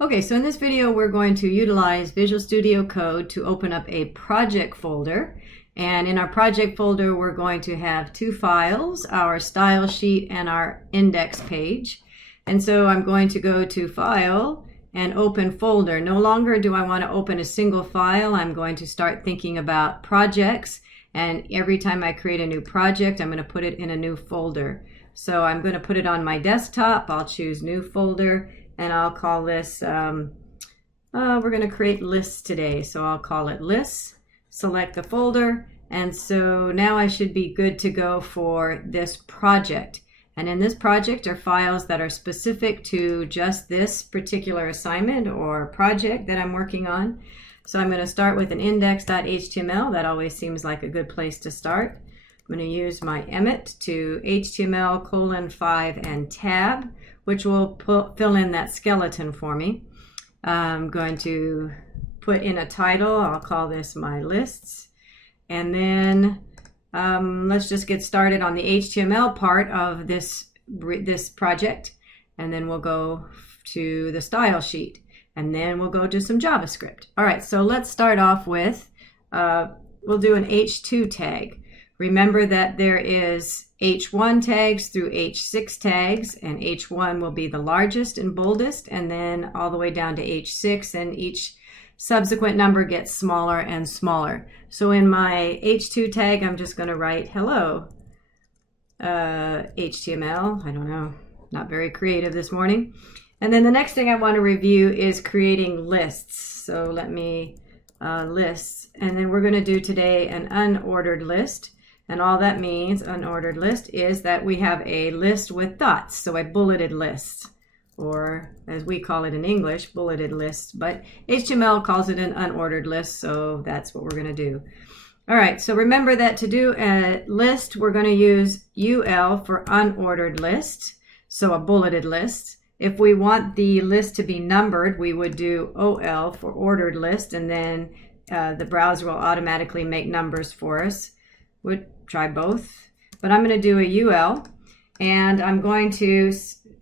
Okay, so in this video, we're going to utilize Visual Studio Code to open up a project folder. And in our project folder, we're going to have two files, our style sheet and our index page. And so I'm going to go to File and Open Folder. No longer do I want to open a single file. I'm going to start thinking about projects. And every time I create a new project, I'm going to put it in a new folder. So I'm going to put it on my desktop. I'll choose New Folder. And I'll call this, we're going to create lists today. So I'll call it lists, select the folder. And so now I should be good to go for this project. And in this project are files that are specific to just this particular assignment or project that I'm working on. So I'm going to start with an index.html. That always seems like a good place to start. I'm going to use my Emmet to HTML:5 and tab, which will fill in that skeleton for me. I'm going to put in a title. I'll call this my lists. And then let's just get started on the HTML part of this project. And then we'll go to the style sheet. And then we'll go to some JavaScript. All right, so let's start off with, we'll do an H2 tag. Remember that there is H1 tags through H6 tags, and H1 will be the largest and boldest, and then all the way down to H6, and each subsequent number gets smaller and smaller. So in my H2 tag, I'm just going to write hello, HTML. I don't know, not very creative this morning. And then the next thing I want to review is creating lists. So let me lists, and then we're going to do today an unordered list. And all that means, unordered list, is that we have a list with dots, so a bulleted list, or as we call it in English, bulleted lists, but HTML calls it an unordered list, so that's what we're going to do. All right, so remember that to do a list, we're going to use UL for unordered list, so a bulleted list. If we want the list to be numbered, we would do OL for ordered list, and then the browser will automatically make numbers for us. Would try both, but I'm going to do a UL, and I'm going to,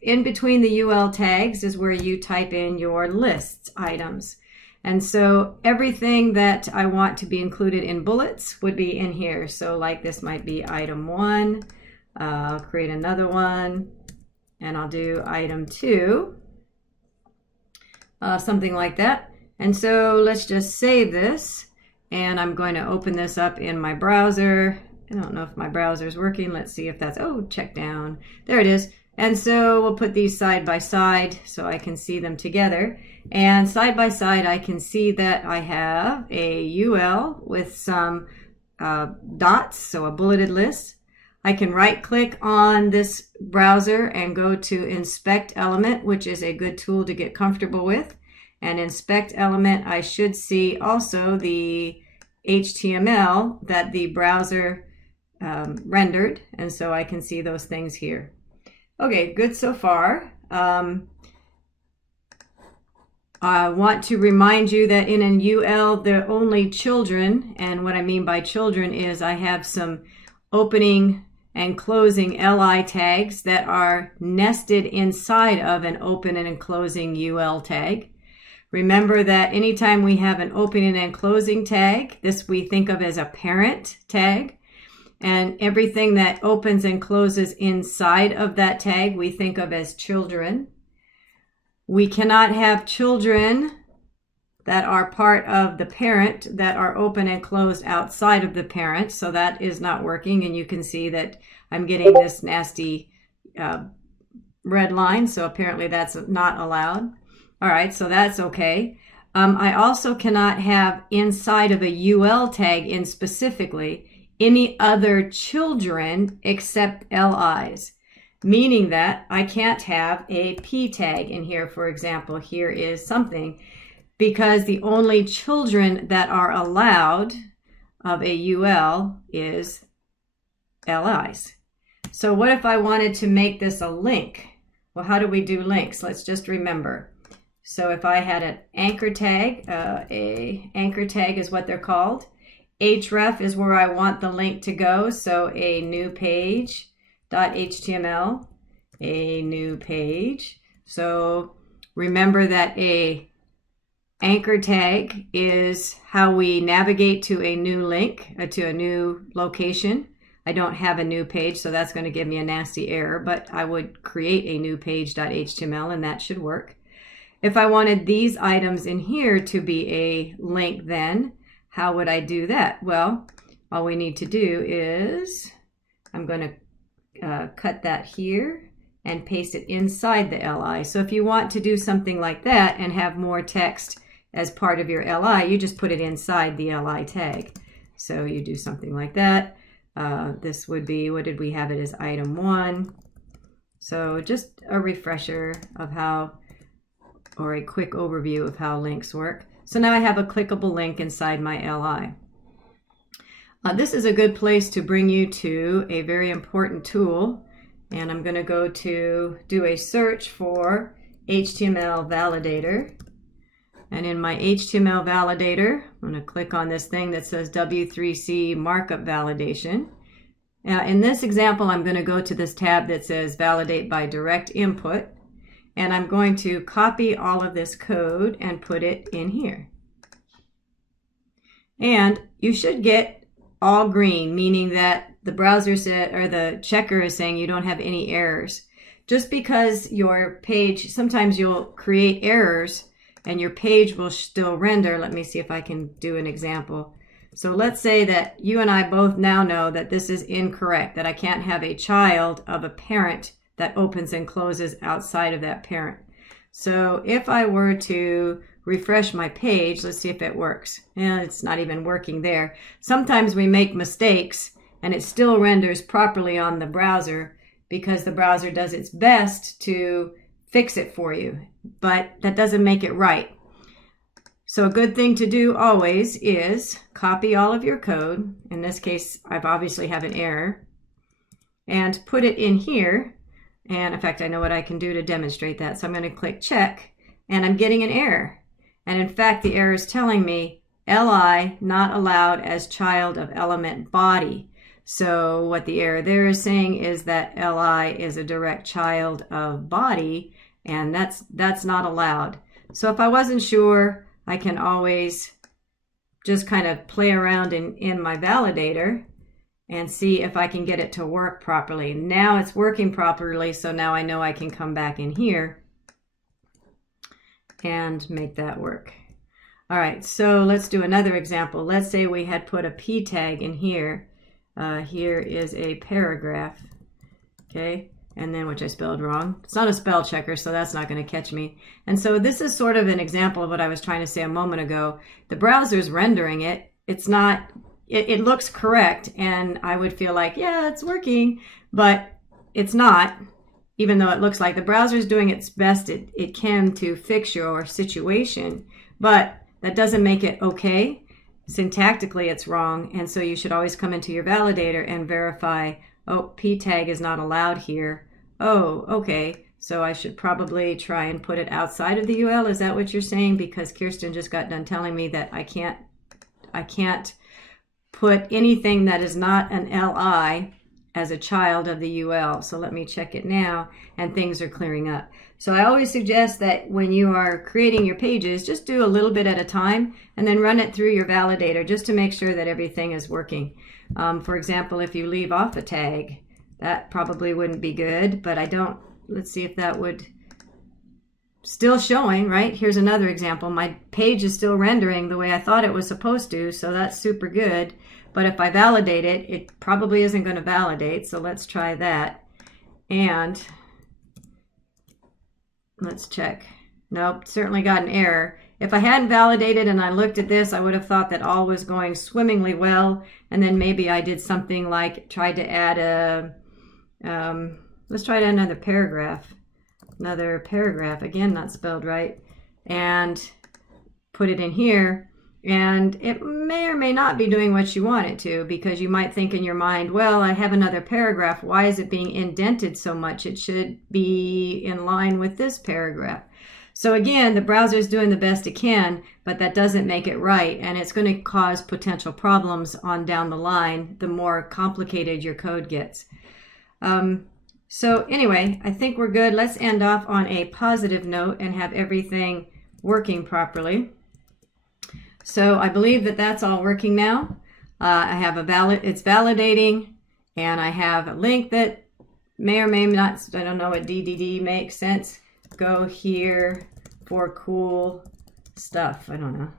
in between the UL tags is where you type in your lists items. And so everything that I want to be included in bullets would be in here. So like this might be item 1, I'll create another one, and I'll do item 2, something like that. And so let's just save this. And I'm going to open this up in my browser. I don't know if my browser is working. Let's see if that's, oh, check down. There it is. And so we'll put these side by side so I can see them together. And side by side, I can see that I have a UL with some dots, so a bulleted list. I can right click on this browser and go to Inspect Element, which is a good tool to get comfortable with. And Inspect Element, I should see also the HTML that the browser rendered, and so I can see those things here. Okay, good so far. I want to remind you that in an UL, they're only children, and what I mean by children is I have some opening and closing LI tags that are nested inside of an open and closing UL tag. Remember that anytime we have an opening and closing tag, this we think of as a parent tag. And everything that opens and closes inside of that tag, we think of as children. We cannot have children that are part of the parent that are open and closed outside of the parent. So that is not working. And you can see that I'm getting this nasty red line. So apparently that's not allowed. All right, so that's okay. I also cannot have inside of a UL tag in specifically any other children except LIs, meaning that I can't have a P tag in here. For example, here is something, because the only children that are allowed of a UL is LIs. So what if I wanted to make this a link? Well, how do we do links? Let's just remember. So if I had an anchor tag, a anchor tag is what they're called. href is where I want the link to go. So a new page.html, a new page. So Remember that a anchor tag is how we navigate to a new link, to a new location. I don't have a new page, so that's going to give me a nasty error, but I would create a new page.html and that should work. If I wanted these items in here to be a link, then how would I do that? Well, all we need to do is I'm going to cut that here and paste it inside the LI. So if you want to do something like that and have more text as part of your LI, you just put it inside the LI tag. So you do something like that. This would be, what did we have it as, item 1. So just a refresher of how, or a quick overview of how links work. So now I have a clickable link inside my LI. This is a good place to bring you to a very important tool. And I'm going to go to do a search for HTML validator. And in my HTML validator, I'm going to click on this thing that says W3C markup validation. Now in this example, I'm going to go to this tab that says validate by direct input. And I'm going to copy all of this code and put it in here. And you should get all green, meaning that the browser said, or the checker is saying you don't have any errors. Just because your page, sometimes you'll create errors and your page will still render. Let me see if I can do an example. So let's say that you and I both now know that this is incorrect, that I can't have a child of a parent that opens and closes outside of that parent. So if I were to refresh my page, let's see if it works. And it's not even working there. Sometimes we make mistakes and it still renders properly on the browser because the browser does its best to fix it for you, but that doesn't make it right. So a good thing to do always is copy all of your code. In this case, I've obviously have an error, and put it in here. And in fact, I know what I can do to demonstrate that. So I'm going to click check, and I'm getting an error. And in fact, the error is telling me LI not allowed as child of element body. So what the error there is saying is that LI is a direct child of body, and that's not allowed. So if I wasn't sure, I can always just kind of play around in my validator and see if I can get it to work properly. Now it's working properly, so now I know I can come back in here and make that work. All right, so let's do another example. Let's say we had put a P tag in here. Here is a paragraph, okay? And then, which I spelled wrong. It's not a spell checker, so that's not going to catch me. And so this is sort of an example of what I was trying to say a moment ago. The browser's rendering it. It's not, it looks correct, and I would feel like, yeah, it's working, but it's not, even though it looks like the browser's doing its best it can to fix your situation, but that doesn't make it okay. Syntactically, it's wrong, and so you should always come into your validator and verify, oh, P tag is not allowed here. Oh, okay, so I should probably try and put it outside of the UL. Is that what you're saying? Because Kirsten just got done telling me that I can't put anything that is not an LI as a child of the UL. So let me check it now, and things are clearing up. So I always suggest that when you are creating your pages, just do a little bit at a time and then run it through your validator just to make sure that everything is working. For example, if you leave off a tag, that probably wouldn't be good, but I don't, let's see if that would, still showing, right? Here's another example. My page is still rendering the way I thought it was supposed to, so that's super good. But if I validate it, it probably isn't going to validate, so let's try that. And let's check. Nope, certainly got an error. If I hadn't validated and I looked at this, I would have thought that all was going swimmingly well, and then maybe I did something like tried to add a, let's try to add another paragraph. Another paragraph, again, not spelled right, and put it in here. And it may or may not be doing what you want it to, because you might think in your mind, well, I have another paragraph. Why is it being indented so much? It should be in line with this paragraph. So again, the browser is doing the best it can, but that doesn't make it right. And it's going to cause potential problems on down the line the more complicated your code gets. So anyway, I think we're good. Let's end off on a positive note and have everything working properly. So I believe that that's all working now. I have it's validating, and I have a link that may or may not, I don't know what DDD makes sense. Go here for cool stuff. I don't know.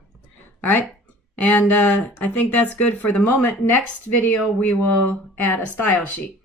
All right. And I think that's good for the moment. Next video, we will add a style sheet.